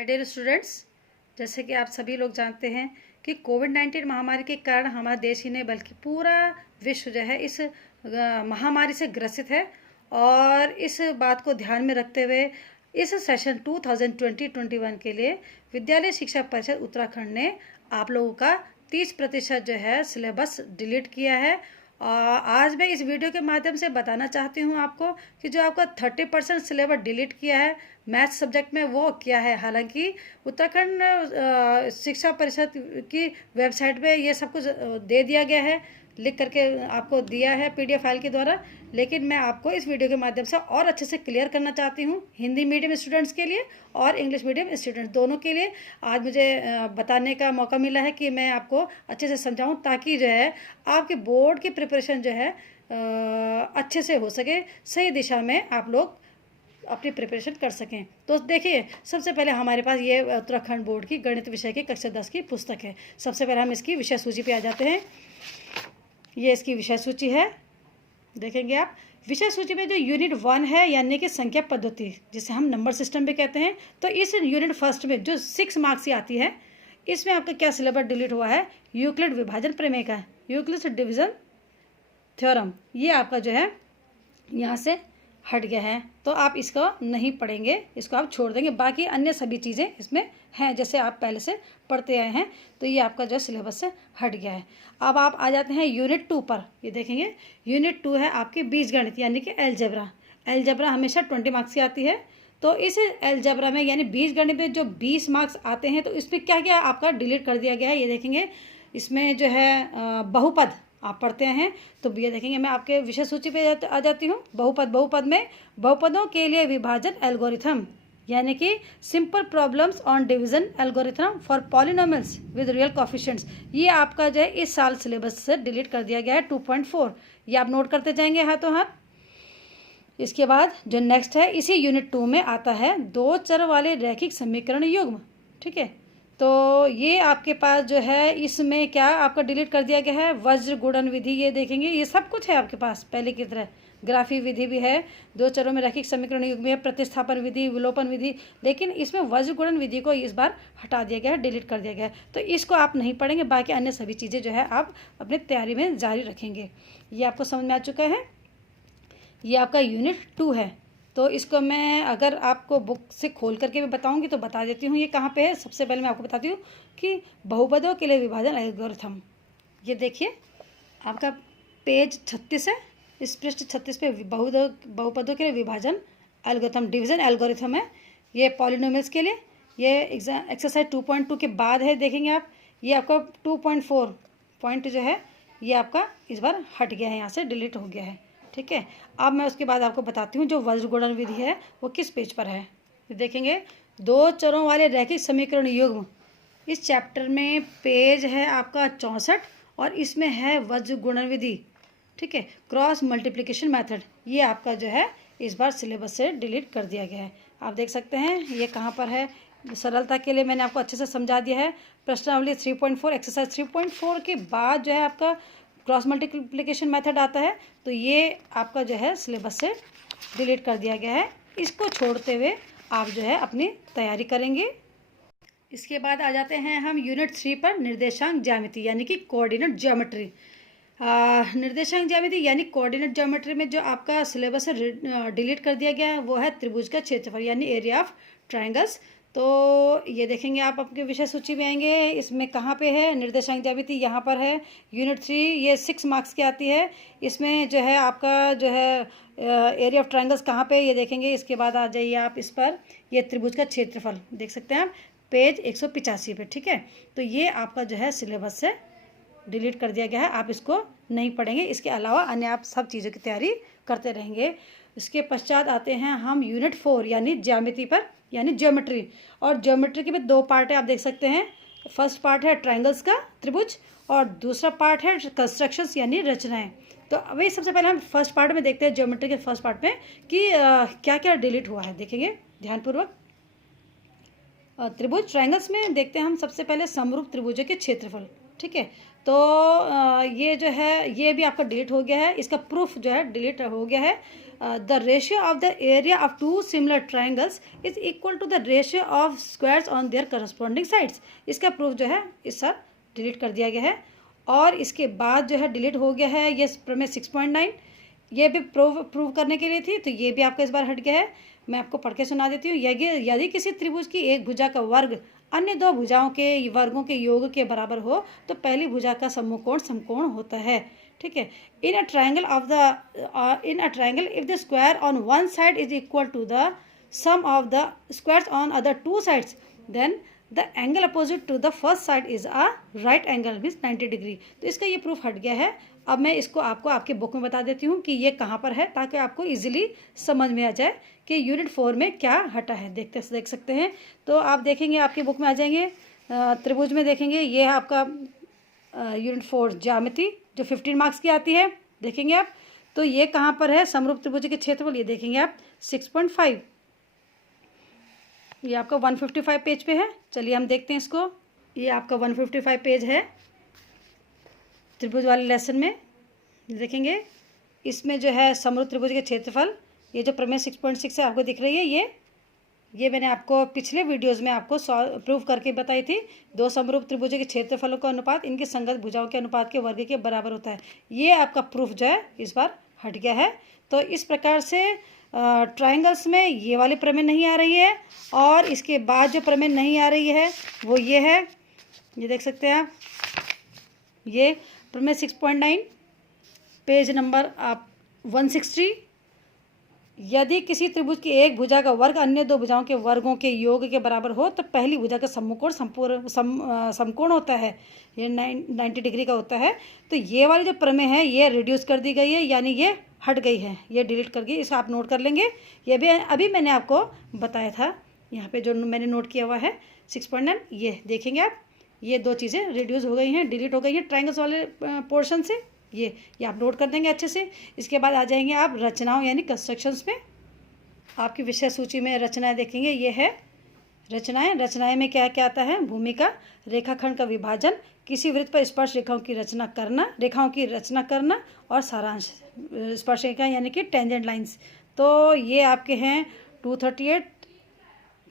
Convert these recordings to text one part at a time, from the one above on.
My dear students, जैसे कि आप सभी लोग जानते हैं कि कोविड-19 महामारी के कारण हमारा देश ही नहीं बल्कि पूरा विश्व जो है इस महामारी से ग्रसित है। और इस बात को ध्यान में रखते हुए इस सेशन 2020-21 के लिए विद्यालय शिक्षा परिषद उत्तराखंड ने आप लोगों का 30% जो है सिलेबस डिलीट किया है। आज मैं इस वीडियो के माध्यम से बताना चाहती हूँ आपको कि जो आपका 30% सिलेबस डिलीट किया है मैथ सब्जेक्ट में वो क्या है। हालांकि उत्तराखंड शिक्षा परिषद की वेबसाइट पे ये सब कुछ दे दिया गया है, लिख करके आपको दिया है पीडीएफ फाइल के द्वारा, लेकिन मैं आपको इस वीडियो के माध्यम से और अच्छे से क्लियर करना चाहती हूँ हिंदी मीडियम स्टूडेंट्स के लिए और इंग्लिश मीडियम स्टूडेंट्स दोनों के लिए। आज मुझे बताने का मौका मिला है कि मैं आपको अच्छे से समझाऊं ताकि जो है आपके बोर्ड की प्रिपरेशन जो है अच्छे से हो सके, सही दिशा में आप लोग अपनी प्रिपरेशन कर सकें। तो देखिए, सबसे पहले हमारे पास ये उत्तराखंड बोर्ड की गणित विषय की कक्षा 10 की पुस्तक है। सबसे पहले हम इसकी विषय सूची पे आ जाते हैं। ये इसकी विषय सूची है, देखेंगे आप। विषय सूची में जो यूनिट 1 है यानी कि संख्या पद्धति जिसे हम नंबर सिस्टम भी कहते हैं, तो इस यूनिट फर्स्ट में जो 6 मार्क्स की आती है इसमें आपका क्या सिलेबस डिलीट हुआ है, यूक्लिड विभाजन प्रमेय का, यूक्लिड डिवीजन थ्योरम, ये आपका जो है यहाँ से हट गया है। तो आप इसको नहीं पढ़ेंगे, इसको आप छोड़ देंगे। बाकी अन्य सभी चीज़ें इसमें हैं जैसे आप पहले से पढ़ते आए हैं, तो ये आपका जो सिलेबस से हट गया है। अब आप आ जाते हैं यूनिट 2 पर। ये देखेंगे यूनिट 2 है आपकी बीजगणित यानी कि एलजेब्रा। एलजेब्रा हमेशा 20 मार्क्स की आती है। तो इस एलजेब्रा में यानी बीजगणित में जो 20 मार्क्स आते हैं तो इसमें क्या क्या आपका डिलीट कर दिया गया है, ये देखेंगे। इसमें जो है बहुपद आप पढ़ते हैं तो ये देखेंगे, मैं आपके विषय सूची पे आ जाती हूँ। बहुपद में बहुपदों के लिए विभाजन एल्गोरिथम यानी कि simple problems on division algorithm for polynomials with real coefficients, ये आपका जो है इस साल सिलेबस से डिलीट कर दिया गया है 2.4। ये आप नोट करते जाएंगे हाथों हाथ। इसके बाद जो नेक्स्ट है इसी यूनिट 2 में आता है 2 चर वाले रैखिक समीकरण युग्म। ठीक है, तो ये आपके पास जो है इसमें क्या आपका डिलीट कर दिया गया है, वज्र गुणन विधि। ये देखेंगे ये सब कुछ है आपके पास पहले की तरह। ग्राफी विधि भी है, 2 चरों में रैखिक समीकरण युग्म है, प्रतिस्थापन विधि, विलोपन विधि, लेकिन इसमें वज्र गुणन विधि को इस बार हटा दिया गया है, डिलीट कर दिया गया है। तो इसको आप नहीं पढ़ेंगे, बाकी अन्य सभी चीज़ें जो है आप अपनी तैयारी में जारी रखेंगे। ये आपको समझ में आ चुका है। ये आपका यूनिट 2 है। तो इसको मैं अगर आपको बुक से खोल करके भी बताऊंगी तो बता देती हूँ ये कहाँ पे है। सबसे पहले मैं आपको बताती हूँ कि बहुपदों के लिए विभाजन एल्गोरिथम। ये देखिए आपका पेज 36 है, इस पृष्ठ 36 पे बहुपदों के लिए विभाजन एल्गोरिथम डिवीजन एल्गोरिथम है। ये पॉलिनोमियल्स के लिए ये एक्सरसाइज 2.2 के बाद है, देखेंगे आप। ये आपका 2.4 पॉइंट जो है ये आपका इस बार हट गया है, यहाँ से डिलीट हो गया है। ठीक है, अब मैं उसके बाद आपको बताती हूँ जो वज्र गुणन विधि है वो किस पेज पर है। देखेंगे 2 चरों वाले रैखिक समीकरण युग्म, इस चैप्टर में पेज है आपका 64 और इसमें है वज्र गुणन विधि। ठीक है, क्रॉस मल्टीप्लिकेशन मेथड, ये आपका जो है इस बार सिलेबस से डिलीट कर दिया गया है। आप देख सकते हैं ये कहाँ पर है। सरलता के लिए मैंने आपको अच्छे से समझा दिया है। प्रश्नावली 3.4 एक्सरसाइज 3.4 के बाद जो है आपका क्रॉस मल्टीप्लिकेशन मेथड आता है, तो ये आपका जो है सिलेबस से डिलीट कर दिया गया है। इसको छोड़ते हुए आप जो है अपनी तैयारी करेंगे। इसके बाद आ जाते हैं हम यूनिट 3 पर, निर्देशांक ज्यामिति यानी कि कोऑर्डिनेट ज्योमेट्री। निर्देशांक ज्यामिति यानी कोऑर्डिनेट ज्योमेट्री में जो आपका सिलेबस है डिलीट कर दिया गया है वो है त्रिभुज का क्षेत्रफल यानी एरिया ऑफ ट्राइंगल्स। तो ये देखेंगे आप आपके विषय सूची में आएंगे, इसमें कहाँ पे है निर्देशांक ज्यामिति, यहाँ पर है यूनिट 3। ये 6 मार्क्स की आती है। इसमें जो है आपका जो है एरिया ऑफ ट्राइंगल्स कहाँ पे, ये देखेंगे। इसके बाद आ जाइए आप इस पर, ये त्रिभुज का क्षेत्रफल देख सकते हैं आप पेज 185 पे। ठीक है, तो ये आपका जो है सिलेबस से डिलीट कर दिया गया है, आप इसको नहीं पढ़ेंगे। इसके अलावा अन्य आप सब चीज़ों की तैयारी करते रहेंगे। इसके पश्चात आते हैं हम यूनिट 4 यानी ज्यामिति पर यानी ज्योमेट्री। और ज्योमेट्री के में 2 पार्ट है, आप देख सकते हैं। फर्स्ट पार्ट है ट्राइंगल्स का त्रिभुज और दूसरा पार्ट है कंस्ट्रक्शंस यानी रचनाएं। तो अभी सबसे पहले हम फर्स्ट पार्ट में देखते हैं ज्योमेट्री के फर्स्ट पार्ट में कि क्या क्या डिलीट हुआ है, देखेंगे ध्यानपूर्वक। त्रिभुज ट्राइंगल्स में देखते हैं हम सबसे पहले समरूप त्रिभुजों के क्षेत्रफल। ठीक है, तो ये जो है ये भी आपका डिलीट हो गया है, इसका प्रूफ जो है डिलीट हो गया है। The ratio of the area of two similar triangles is equal to the ratio of squares on their corresponding sides. इसका प्रूफ जो है इस सब डिलीट कर दिया गया है। और इसके बाद जो है डिलीट हो गया है ये प्रमेय 6.9, ये भी प्रूव करने के लिए थी, तो ये भी आपका इस बार हट गया है। मैं आपको पढ़ के सुना देती हूँ। यदि किसी त्रिभुज की एक भुजा का वर्ग अन्य दो भुजाओं के वर्गों के योग के बराबर हो तो पहली भुजा का समकोण समकोण होता है। ठीक है। In a triangle if the square on one side is equal to the sum of the squares on other two sides then the angle opposite to the first side is a right angle means 90 degree. तो इसका ये proof हट गया है। अब मैं इसको आपको आपके बुक में बता देती हूँ कि ये कहाँ पर है, ताकि आपको इजीली समझ में आ जाए कि यूनिट 4 में क्या हटा है। देख सकते हैं। तो आप देखेंगे आपकी बुक में आ जाएंगे, त्रिभुज में देखेंगे, ये है आपका यूनिट 4 ज्यामिति जो 15 मार्क्स की आती है। देखेंगे आप, तो ये कहाँ पर है, समरूप त्रिभुज के क्षेत्रफल, ये देखेंगे आप 6.5, ये आपका 155 पेज पे है। चलिए हम देखते हैं इसको। ये आपका 155 पेज है त्रिभुज वाले लेसन में। देखेंगे इसमें जो है समरूप त्रिभुज के क्षेत्रफल, ये जो प्रमेय 6.6 है आपको दिख रही है, ये मैंने आपको पिछले वीडियोस में आपको प्रूव करके बताई थी। दो समरूप त्रिभुज के क्षेत्रफलों का अनुपात इनकी संगत भुजाओं के अनुपात के वर्ग के बराबर होता है। ये आपका प्रूफ जो है इस बार हट गया है। तो इस प्रकार से ट्राइंगल्स में ये वाली प्रमेय नहीं आ रही है, और इसके बाद जो प्रमेय नहीं आ रही है वो ये है, ये देख सकते हैं आप, ये प्रमेय 6.9 पेज नंबर आप 160। यदि किसी त्रिभुज की एक भुजा का वर्ग अन्य दो भुजाओं के वर्गों के योग के बराबर हो तो पहली भुजा का समकोण समकोण होता है, ये 90 डिग्री का होता है। तो ये वाली जो प्रमेय है ये रिड्यूस कर दी गई है, यानी ये हट गई है, ये डिलीट कर गई। इसे आप नोट कर लेंगे। ये भी अभी मैंने आपको बताया था, यहाँ पे जो मैंने नोट किया हुआ है 6.9, ये देखेंगे आप, ये दो चीज़ें रिड्यूस हो गई हैं, डिलीट हो गई हैं ट्राइंगल्स वाले पोर्शन से। ये आप नोट कर देंगे अच्छे से। इसके बाद आ जाएंगे आप रचनाओं यानी कंस्ट्रक्शंस में। आपकी विषय सूची में रचनाएं देखेंगे, ये है रचनाएं में क्या क्या आता है, भूमिका, रेखाखंड का विभाजन, किसी वृत्त पर स्पर्श रेखाओं की रचना करना और सारांश, स्पर्श रेखा यानी कि टेंजेंट लाइंस। तो ये आपके हैं 238,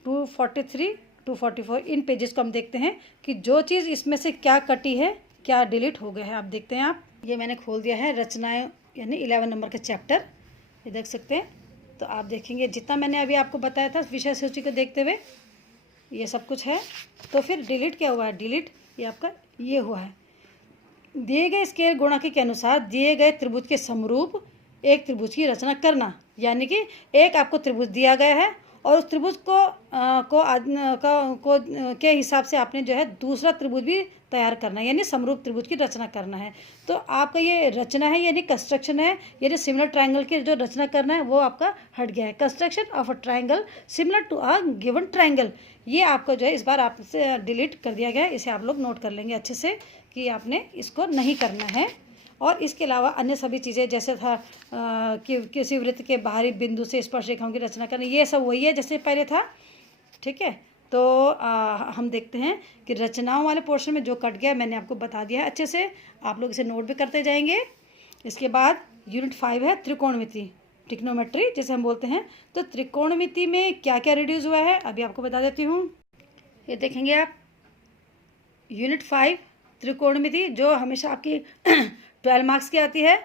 243, 244। इन पेजेस को हम देखते हैं कि जो चीज़ इसमें से क्या कटी है, क्या डिलीट हो गया है। आप देखते हैं आप, ये मैंने खोल दिया है रचनाएं यानी 11 नंबर का चैप्टर, ये देख सकते हैं। तो आप देखेंगे जितना मैंने अभी आपको बताया था विषय सूची को देखते हुए ये सब कुछ है। तो फिर डिलीट क्या हुआ है, डिलीट ये आपका ये हुआ है, दिए गए स्केल गुणक के अनुसार दिए गए त्रिभुज के समरूप एक त्रिभुज की रचना करना। यानी कि एक आपको त्रिभुज दिया गया है और उस त्रिभुज के हिसाब से आपने जो है दूसरा त्रिभुज भी तैयार करना है, यानी समरूप त्रिभुज की रचना करना है। तो आपका ये रचना है यानी कंस्ट्रक्शन है, यानी सिमिलर ट्राइंगल की जो रचना करना है वो आपका हट गया है। Construction of a triangle similar to a given triangle, ये आपको जो है इस बार आपसे डिलीट कर दिया गया है। इसे आप लोग नोट कर लेंगे अच्छे से कि आपने इसको नहीं करना है। और इसके अलावा अन्य सभी चीज़ें जैसे था कि किसी वृत्त के बाहरी बिंदु से स्पर्श रेखाओं की रचना करना, ये सब वही है जैसे पहले था। ठीक है। तो हम देखते हैं कि रचनाओं वाले पोर्शन में जो कट गया मैंने आपको बता दिया है अच्छे से, आप लोग इसे नोट भी करते जाएंगे। इसके बाद यूनिट 5 है त्रिकोणमिति, ट्रिग्नोमेट्री जिसे हम बोलते हैं। तो त्रिकोणमिति में क्या क्या रिड्यूस हुआ है अभी आपको बता देती हूँ। ये देखेंगे आप, यूनिट 5 त्रिकोणमिति जो हमेशा आपकी 12 मार्क्स की आती है।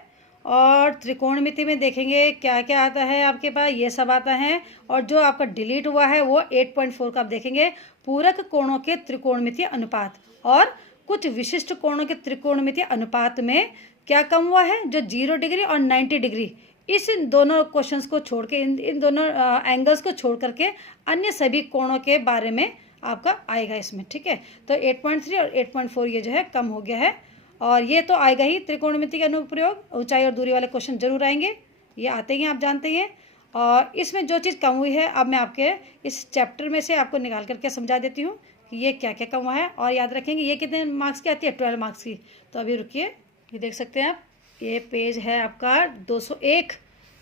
और त्रिकोणमिति में देखेंगे क्या क्या आता है आपके पास, ये सब आता है। और जो आपका डिलीट हुआ है वो 8.4 का आप देखेंगे, पूरक कोणों के त्रिकोणमितीय अनुपात और कुछ विशिष्ट कोणों के त्रिकोणमितीय अनुपात में क्या कम हुआ है, जो 0 डिग्री और 90 डिग्री, इस दोनों क्वेश्चंस को छोड़ के इन दोनों एंगल्स को छोड़ करके अन्य सभी कोणों के बारे में आपका आएगा इसमें। ठीक है। तो 8.3 और 8.4 ये जो है कम हो गया है। और ये तो आएगा ही, त्रिकोणमिति का अनुप्रयोग, ऊंचाई और दूरी वाले क्वेश्चन जरूर आएंगे, ये आते ही आप जानते हैं। और इसमें जो चीज़ कम हुई है अब मैं आपके इस चैप्टर में से आपको निकाल करके समझा देती हूँ कि ये क्या क्या कम हुआ है। और याद रखेंगे ये कितने मार्क्स की आती है, 12 मार्क्स की। तो अभी रुकिए, ये देख सकते हैं आप, ये पेज है आपका 201,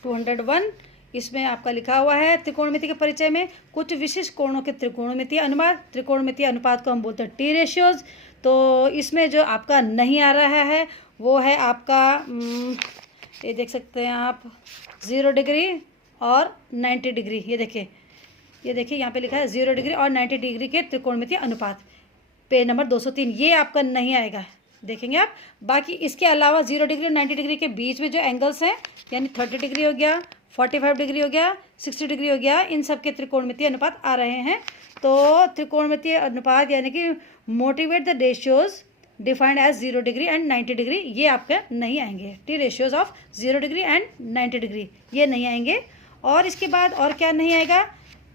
201। इसमें आपका लिखा हुआ है त्रिकोणमिति के परिचय में कुछ विशिष्ट कोणों के त्रिकोणमितीय अनुपात। त्रिकोणमितीय अनुपात को हम बोलते हैं टी रेशियोज। तो इसमें जो आपका नहीं आ रहा है वो है आपका ये देख सकते हैं आप 0 डिग्री और 90 डिग्री। ये देखिए यहाँ पे लिखा है 0 डिग्री और 90 डिग्री के त्रिकोणमितीय अनुपात, पेज नंबर 203। ये आपका नहीं आएगा, देखेंगे आप। बाकी इसके अलावा 0 डिग्री और 90 डिग्री के बीच में जो एंगल्स हैं, यानी 30 डिग्री हो गया, 45 डिग्री हो गया, 60 डिग्री हो गया, इन सब के त्रिकोणमितीय अनुपात आ रहे हैं। तो त्रिकोणमितीय अनुपात यानी कि motivate the ratios defined as 0 degree and 90 degree, ये आपके नहीं आएंगे। T ratios of 0 degree and 90 degree ये नहीं आएंगे। और इसके बाद और क्या नहीं आएगा,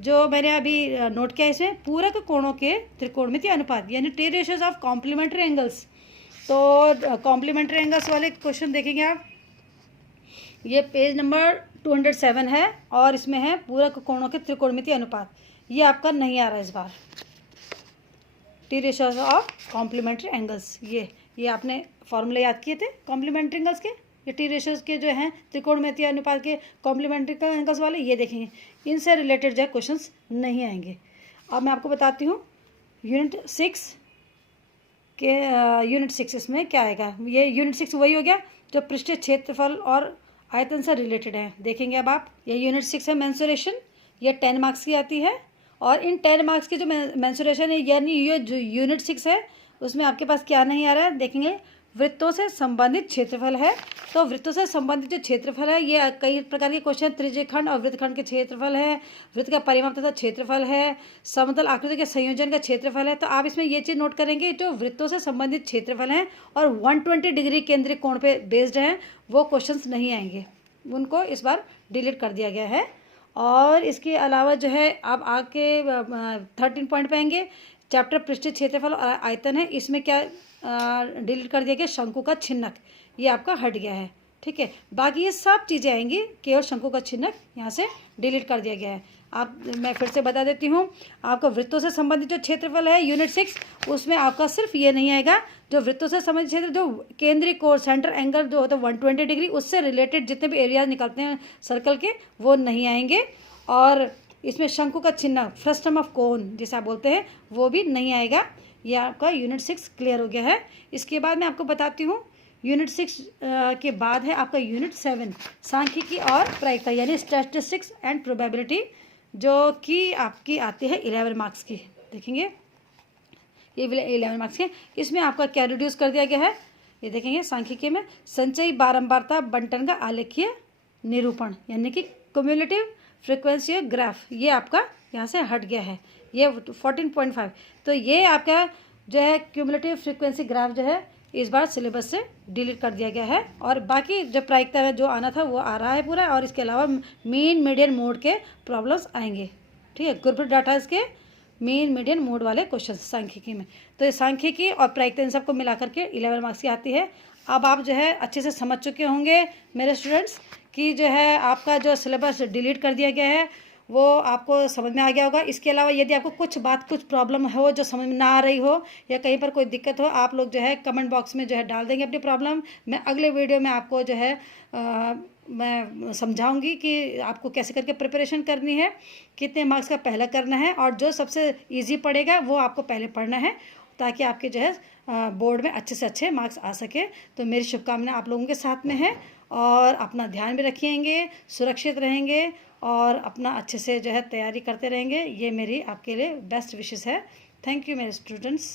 जो मैंने अभी नोट किया, इसमें पूरक कोणों के त्रिकोणमितीय अनुपात यानी T ratios of complementary angles. तो कॉम्प्लीमेंट्री एंगल्स वाले क्वेश्चन देखेंगे आप, ये पेज नंबर 207 है और इसमें है पूरक कोणों के त्रिकोणमितीय अनुपात। ये आपका नहीं आ रहा इस बार, t ratios of complementary angles. ये आपने फॉर्मूले याद किए थे कॉम्प्लीमेंट्री एंगल्स के, ये टी रेशियोज के जो हैं त्रिकोणमितीय अनुपात के कॉम्प्लीमेंट्री एंगल्स वाले, ये देखेंगे। इनसे रिलेटेड जो है क्वेश्चंस नहीं आएंगे। अब मैं आपको बताती हूँ यूनिट 6 के यूनिट 6 इसमें क्या आएगा। ये यूनिट 6 वही हो गया जो पृष्ठीय क्षेत्रफल और आयतन से रिलेटेड है। देखेंगे अब आप, ये यूनिट 6 है मेंसुरेशन, ये 10 मार्क्स की आती है। और इन 10 मार्क्स की जो मेंसुरेशन है, यानी ये जो यूनिट 6 है उसमें आपके पास क्या नहीं आ रहा है, देखेंगे वृत्तों से संबंधित क्षेत्रफल है। तो वृत्तों से संबंधित जो क्षेत्रफल है, ये कई प्रकार के क्वेश्चन, त्रिज्यखंड और वृत्तखंड के क्षेत्रफल है, वृत्त का परिमाप तथा क्षेत्रफल है, समतल आकृति के संयोजन का क्षेत्रफल है। तो आप इसमें ये चीज़ नोट करेंगे, जो वृत्तों से संबंधित क्षेत्रफल हैं और 120 डिग्री केंद्रीय कोण पे बेस्ड हैं, वो क्वेश्चंस नहीं आएंगे, उनको इस बार डिलीट कर दिया गया है। और इसके अलावा जो है आप आगे 13 पॉइंट पे आएंगे, चैप्टर पृष्ठीय क्षेत्रफल और आयतन है, इसमें क्या डिलीट कर दिया गया, शंकु का छिन्नक, ये आपका हट गया है। ठीक है, बाकी ये सब चीज़ें आएंगी, केवल शंकु का छिन्नक यहाँ से डिलीट कर दिया गया है। मैं फिर से बता देती हूँ, आपका वृत्तों से संबंधित जो क्षेत्रफल है यूनिट 6, उसमें आपका सिर्फ ये नहीं आएगा, जो वृत्तों से संबंधित क्षेत्र, जो केंद्रीय कोण सेंटर एंगल जो होता है 120 डिग्री, उससे रिलेटेड जितने भी एरियाज निकलते हैं सर्कल के, वो नहीं आएंगे। और इसमें शंकु का चिन्ह, फ्रस्टम ऑफ कोन जिसे आप बोलते हैं, वो भी नहीं आएगा। ये आपका यूनिट 6 क्लियर हो गया है। इसके बाद मैं आपको बताती हूँ, यूनिट 6 के बाद है आपका यूनिट 7 सांख्यिकी और प्रायिकता यानी स्टैटिस्टिक्स एंड प्रोबेबिलिटी, जो कि आपकी आती है 11 मार्क्स की। देखेंगे ये 11 मार्क्स के, इसमें आपका क्या रिड्यूस कर दिया गया है, ये देखेंगे। सांख्यिकी में संचयी बारंबारता बंटन का आलेखीय निरूपण यानी कि क्युमुलेटिव फ्रीक्वेंसी ग्राफ, ये आपका यहाँ से हट गया है, ये 14.5। तो ये आपका जो है क्युमुलेटिव फ्रीक्वेंसी ग्राफ जो है इस बार सिलेबस से डिलीट कर दिया गया है। और बाकी जो प्रायिकता में जो आना था वो आ रहा है पूरा, और इसके अलावा मीन मीडियन मोड के प्रॉब्लम्स आएंगे। ठीक है, ग्रुप डाटा के मीन मीडियन मोड वाले क्वेश्चन सांख्यिकी में। तो ये सांख्यिकी और प्रायिकता इन सबको मिला करके 11 मार्क्स की आती है। अब आप जो है अच्छे से समझ चुके होंगे मेरे स्टूडेंट्स कि जो है आपका जो सिलेबस डिलीट कर दिया गया है वो आपको समझ में आ गया होगा। इसके अलावा यदि आपको कुछ प्रॉब्लम हो जो समझ में ना आ रही हो, या कहीं पर कोई दिक्कत हो, आप लोग जो है कमेंट बॉक्स में जो है डाल देंगे अपनी प्रॉब्लम। मैं अगले वीडियो में आपको जो है मैं समझाऊंगी कि आपको कैसे करके प्रिपरेशन करनी है, कितने मार्क्स का पहला करना है, और जो सबसे ईजी पड़ेगा वो आपको पहले पढ़ना है, ताकि आपके जो है बोर्ड में अच्छे से अच्छे मार्क्स आ सके। तो मेरी शुभकामनाएं आप लोगों के साथ में है, और अपना ध्यान भी रखेंगे, सुरक्षित रहेंगे और अपना अच्छे से जो है तैयारी करते रहेंगे। ये मेरी आपके लिए बेस्ट विशेस है। थैंक यू मेरे स्टूडेंट्स।